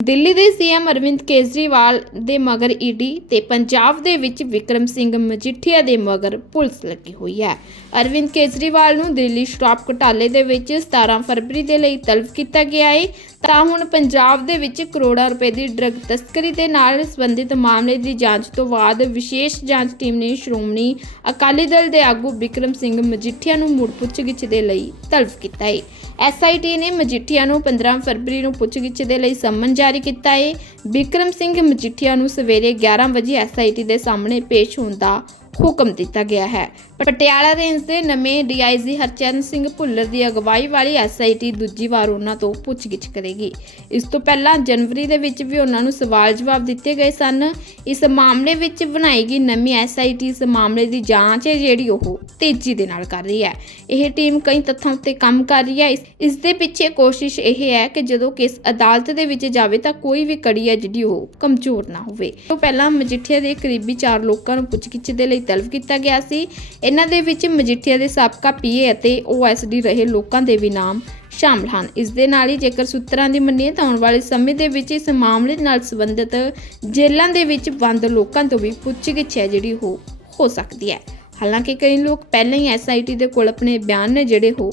ਦਿੱਲੀ ਦੇ ਸੀਐਮ ਅਰਵਿੰਦ ਕੇਜਰੀਵਾਲ ਦੇ ਮਗਰ ਈਡੀ ਤੇ ਪੰਜਾਬ ਦੇ ਵਿੱਚ ਵਿਕਰਮ ਸਿੰਘ ਮਜੀਠੀਆ ਦੇ ਮਗਰ ਪੁਲਿਸ ਲੱਗੀ ਹੋਈ ਹੈ। ਅਰਵਿੰਦ ਕੇਜਰੀਵਾਲ ਨੂੰ ਦਿੱਲੀ ਸ਼ਰਾਬ ਘੁਟਾਲੇ ਦੇ ਵਿੱਚ 17 ਫਰਵਰੀ ਦੇ ਲਈ ਤਲਬ ਕੀਤਾ ਗਿਆ ਹੈ ਤਾਂ ਹੁਣ ਪੰਜਾਬ ਦੇ ਵਿੱਚ ਕਰੋੜਾਂ ਰੁਪਏ ਦੀ ਡਰੱਗ ਤਸਕਰੀ ਦੇ ਨਾਲ ਸੰਬੰਧਿਤ ਮਾਮਲੇ ਦੀ ਜਾਂਚ ਤੋਂ ਬਾਅਦ ਵਿਸ਼ੇਸ਼ ਜਾਂਚ ਟੀਮ ਨੇ ਸ਼੍ਰੋਮਣੀ ਅਕਾਲੀ ਦਲ ਦੇ ਆਗੂ ਵਿਕਰਮ ਸਿੰਘ ਮਜੀਠੀਆ ਨੂੰ ਮੁੜ ਪੁੱਛਗਿੱਛ ਦੇ ਲਈ ਤਲਬ ਕੀਤਾ ਹੈ ਐਸਆਈਟੀ ਨੇ ਮਜੀਠੀਆ ਨੂੰ 15 ਫਰਵਰੀ ਨੂੰ ਪੁੱਛਗਿੱਛ ਦੇ ਲਈ ਸੰਮਨ ਜਾਰੀ ਕੀਤਾ ਹੈ ਵਿਕਰਮ ਸਿੰਘ ਮਜੀਠੀਆ ਨੂੰ ਸਵੇਰੇ 11 ਵਜੇ ਐਸਆਈਟੀ ਦੇ ਸਾਹਮਣੇ ਪੇਸ਼ ਹੋਣ ਦਾ ਹੁਕਮ ਦਿੱਤਾ ਗਿਆ ਹੈ। ਪਟਿਆਲਾ ਰੇਂਜ ਦੇ ਨਵੇਂ ਡੀਆਈਜੀ ਹਰਚਰਨ ਸਿੰਘ ਭੁੱਲਰ ਦੀ ਅਗਵਾਈ ਵਾਲੀ ਐਸਆਈਟੀ ਦੂਜੀ ਵਾਰ ਉਹਨਾਂ ਤੋਂ ਪੁੱਛਗਿੱਛ ਕਰੇਗੀ। ਇਸ ਤੋਂ ਪਹਿਲਾਂ ਜਨਵਰੀ ਦੇ ਵਿੱਚ ਵੀ ਉਹਨਾਂ ਨੂੰ ਸਵਾਲ ਜਵਾਬ ਦਿੱਤੇ ਗਏ ਸਨ। ਇਸ ਮਾਮਲੇ ਵਿੱਚ ਬਣਾਈ ਗਈ ਨਵੀਂ ਐਸਆਈਟੀ ਇਸ ਮਾਮਲੇ ਦੀ ਜਾਂਚ ਹੈ ਜਿਹੜੀ ਉਹ ਤੇਜ਼ੀ ਦੇ ਨਾਲ ਕਰ ਰਹੀ ਹੈ। ਇਹ ਟੀਮ ਕਈ ਤੱਥਾਂ ਉੱਤੇ ਕੰਮ ਕਰ ਰਹੀ ਹੈ। ਇਸ- ਇਸ ਦੇ ਪਿੱਛੇ ਕੋਸ਼ਿਸ਼ ਇਹ ਹੈ ਕਿ ਜਦੋਂ ਕੇਸ ਅਦਾਲਤ ਦੇ ਵਿੱਚ ਜਾਵੇ ਤਾਂ ਕੋਈ ਵੀ ਕੜੀ ਹੈ ਜਿਹੜੀ ਉਹ ਕਮਜ਼ੋਰ ਨਾ ਹੋਵੇ। ਤੋਂ ਪਹਿਲਾਂ ਮਜੀਠੀਆ ਦੇ ਕਰੀਬੀ 4 ਲੋਕਾਂ ਨੂੰ ਪੁੱਛਗਿੱਛ ਦੇ ਲਈ ਤਲਬ ਕੀਤਾ ਗਿਆ ਸੀ। ਇਹਨਾਂ ਦੇ ਵਿੱਚ ਮਜੀਠੀਆ ਦੇ ਸਾਬਕਾ ਪੀਏ ਅਤੇ ਓਐਸਡੀ ਰਹੇ ਲੋਕਾਂ ਦੇ ਵੀ ਨਾਮ ਸ਼ਾਮਲ ਹਨ। ਇਸ ਦੇ ਨਾਲ ਹੀ ਜੇਕਰ ਸੂਤਰਾਂ ਦੀ ਮੰਨੀਏ ਤਾਂ ਆਉਣ ਵਾਲੇ ਸਮੇਂ ਦੇ ਵਿੱਚ ਇਸ ਮਾਮਲੇ ਨਾਲ ਸੰਬੰਧਿਤ ਜੇਲ੍ਹਾਂ ਦੇ ਵਿੱਚ ਬੰਦ ਲੋਕਾਂ ਤੋਂ ਵੀ ਪੁੱਛਗਿੱਛ ਹੈ ਜਿਹੜੀ ਉਹ ਹੋ ਸਕਦੀ ਹੈ। ਹਾਲਾਂਕਿ ਕਈ ਲੋਕ ਪਹਿਲਾਂ ਹੀ ਐਸਆਈਟੀ ਦੇ ਕੋਲ ਆਪਣੇ ਬਿਆਨ ਨੇ ਜਿਹੜੇ ਉਹ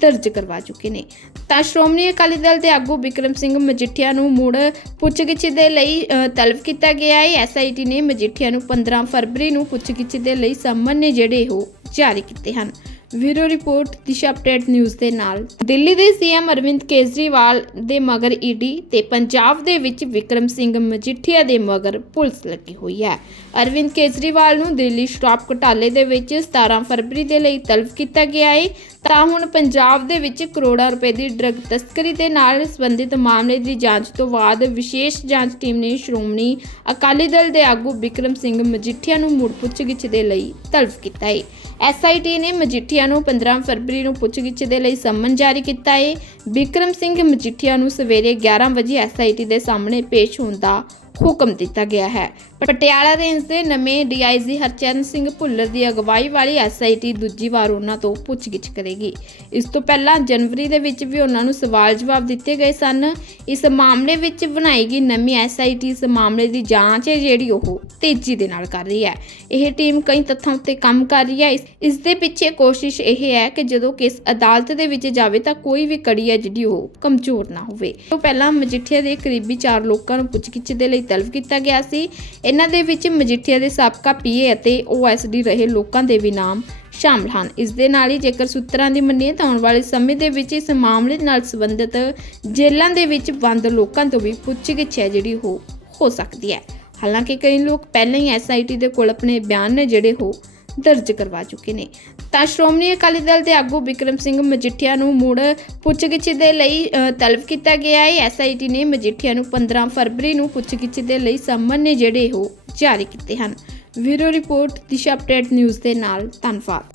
ਦਰਜ ਕਰਵਾ ਚੁੱਕੇ ਨੇ। ਤਾਂ ਸ਼੍ਰੋਮਣੀ ਅਕਾਲੀ ਦਲ ਦੇ ਆਗੂ ਵਿਕਰਮ ਸਿੰਘ ਮਜੀਠੀਆ ਨੂੰ ਮੁੜ ਪੁੱਛਗਿੱਛ ਦੇ ਲਈ ਤਲਬ ਕੀਤਾ ਗਿਆ ਹੈ। ਐਸਆਈਟੀ ਨੇ ਮਜੀਠੀਆ ਨੂੰ 15 ਫਰਵਰੀ ਨੂੰ ਪੁੱਛਗਿੱਛ ਦੇ ਲਈ ਸੰਮਨ ਨੇ ਜਿਹੜੇ ਉਹ ਜਾਰੀ ਕੀਤੇ ਹਨ। ਵੀਰੋ ਰਿਪੋਰਟ ਦਿਸ਼ਾ ਅਪਡੇਟ ਨਿਊਜ਼ ਦੇ ਨਾਲ। ਦਿੱਲੀ ਦੇ ਸੀਐਮ ਅਰਵਿੰਦ ਕੇਜਰੀਵਾਲ ਦੇ ਮਗਰ ਈਡੀ ਤੇ ਪੰਜਾਬ ਦੇ ਵਿੱਚ ਵਿਕਰਮ ਸਿੰਘ ਮਜੀਠੀਆ ਦੇ ਮਗਰ ਪੁਲਿਸ ਲੱਗੀ ਹੋਈ ਹੈ। ਅਰਵਿੰਦ ਕੇਜਰੀਵਾਲ ਨੂੰ ਦਿੱਲੀ ਸ਼ਰਾਬ ਘੁਟਾਲੇ ਦੇ ਵਿੱਚ 17 ਫਰਵਰੀ ਦੇ ਲਈ ਤਲਬ ਕੀਤਾ ਗਿਆ ਹੈ ਤਾਂ ਹੁਣ ਪੰਜਾਬ ਦੇ ਵਿੱਚ ਕਰੋੜਾਂ ਰੁਪਏ ਦੀ ਡਰੱਗ ਤਸਕਰੀ ਦੇ ਨਾਲ ਸੰਬੰਧਿਤ ਮਾਮਲੇ ਦੀ ਜਾਂਚ ਤੋਂ ਬਾਅਦ ਵਿਸ਼ੇਸ਼ ਜਾਂਚ ਟੀਮ ਨੇ ਸ਼੍ਰੋਮਣੀ ਅਕਾਲੀ ਦਲ ਦੇ ਆਗੂ ਵਿਕਰਮ ਸਿੰਘ ਮਜੀਠੀਆ ਨੂੰ ਮੁੜ ਪੁੱਛਗਿੱਛ ਦੇ ਲਈ ਤਲਬ ਕੀਤਾ ਹੈ ਐਸਆਈਟੀ ਨੇ ਮਜੀਠੀਆ ਨੂੰ 15 ਫਰਵਰੀ ਨੂੰ ਪੁੱਛਗਿੱਛ ਦੇ ਲਈ ਸੰਮਨ ਜਾਰੀ ਕੀਤਾ ਹੈ ਵਿਕਰਮ ਸਿੰਘ ਮਜੀਠੀਆ ਨੂੰ ਸਵੇਰੇ 11 ਵਜੇ ਐਸਆਈਟੀ ਦੇ ਸਾਹਮਣੇ ਪੇਸ਼ ਹੋਣ ਦਾ ਹੁਕਮ ਦਿੱਤਾ ਗਿਆ ਹੈ। ਪਟਿਆਲਾ ਰੇਂਜ ਦੇ ਨਵੇਂ ਡੀਆਈਜੀ ਹਰਚਰਨ ਸਿੰਘ ਭੁੱਲਰ ਦੀ ਅਗਵਾਈ ਵਾਲੀ ਐਸਆਈਟੀ ਦੂਜੀ ਵਾਰ ਉਹਨਾਂ ਤੋਂ ਪੁੱਛਗਿੱਛ ਕਰੇਗੀ। ਇਸ ਤੋਂ ਪਹਿਲਾਂ ਜਨਵਰੀ ਦੇ ਵਿੱਚ ਵੀ ਉਹਨਾਂ ਨੂੰ ਸਵਾਲ ਜਵਾਬ ਦਿੱਤੇ ਗਏ ਸਨ। ਇਸ ਮਾਮਲੇ ਵਿੱਚ ਬਣਾਈ ਗਈ ਨਵੀਂ ਐਸਆਈਟੀ ਇਸ ਮਾਮਲੇ ਦੀ ਜਾਂਚ ਹੈ ਜਿਹੜੀ ਉਹ ਤੇਜ਼ੀ ਦੇ ਨਾਲ ਕਰ ਰਹੀ ਹੈ। ਇਹ ਟੀਮ ਕਈ ਤੱਥਾਂ ਉੱਤੇ ਕੰਮ ਕਰ ਰਹੀ ਹੈ। ਇਸ- ਦੇ ਪਿੱਛੇ ਕੋਸ਼ਿਸ਼ ਇਹ ਹੈ ਕਿ ਜਦੋਂ ਕੇਸ ਅਦਾਲਤ ਦੇ ਵਿੱਚ ਜਾਵੇ ਤਾਂ ਕੋਈ ਵੀ ਕੜੀ ਹੈ ਜਿਹੜੀ ਉਹ ਕਮਜ਼ੋਰ ਨਾ ਹੋਵੇ। ਤੋਂ ਪਹਿਲਾਂ ਮਜੀਠੀਆ ਦੇ ਕਰੀਬੀ 4 ਲੋਕਾਂ ਨੂੰ ਪੁੱਛਗਿੱਛ ਦੇ ਲਈ ਤਲਬ ਕੀਤਾ ਗਿਆ ਸੀ। ਇਹਨਾਂ ਦੇ ਵਿੱਚ ਮਜੀਠੀਆ ਦੇ ਸਾਬਕਾ ਪੀਏ ਅਤੇ ਓਐਸਡੀ ਰਹੇ ਲੋਕਾਂ ਦੇ ਵੀ ਨਾਮ ਸ਼ਾਮਲ ਹਨ। ਇਸ ਦੇ ਨਾਲ ਹੀ ਜੇਕਰ ਸੂਤਰਾਂ ਦੀ ਮੰਨੀਏ ਤਾਂ ਆਉਣ ਵਾਲੇ ਸਮੇਂ ਦੇ ਵਿੱਚ ਇਸ ਮਾਮਲੇ ਨਾਲ ਸੰਬੰਧਿਤ ਜੇਲ੍ਹਾਂ ਦੇ ਵਿੱਚ ਬੰਦ ਲੋਕਾਂ ਤੋਂ ਵੀ ਪੁੱਛਗਿੱਛ ਹੈ ਜਿਹੜੀ ਉਹ ਹੋ ਸਕਦੀ ਹੈ। ਹਾਲਾਂਕਿ ਕਈ ਲੋਕ ਪਹਿਲਾਂ ਹੀ ਐਸਆਈਟੀ ਦੇ ਕੋਲ ਆਪਣੇ ਬਿਆਨ ਨੇ ਜਿਹੜੇ ਉਹ ਦਰਜ ਕਰਵਾ ਚੁੱਕੇ ਨੇ। ਤਾਂ ਸ਼੍ਰੋਮਣੀ ਅਕਾਲੀ ਦਲ ਦੇ ਆਗੂ ਵਿਕਰਮ ਸਿੰਘ ਮਜੀਠੀਆ ਨੂੰ ਮੁੜ ਪੁੱਛਗਿੱਛ ਦੇ ਲਈ ਤਲਬ ਕੀਤਾ ਗਿਆ ਹੈ। ਐਸਆਈਟੀ ਨੇ ਮਜੀਠੀਆ ਨੂੰ 15 ਫਰਵਰੀ ਨੂੰ ਪੁੱਛਗਿੱਛ ਦੇ ਲਈ ਸੰਮਨ ਨੇ ਜਿਹੜੇ ਉਹ ਜਾਰੀ ਕੀਤੇ ਹਨ। ਵੀਰੋ ਰਿਪੋਰਟ, ਦਿਸ਼ਾ ਅਪਡੇਟ, ਨਿਊਜ਼ ਦੇ ਨਾਲ ਧੰਨਵਾਦ।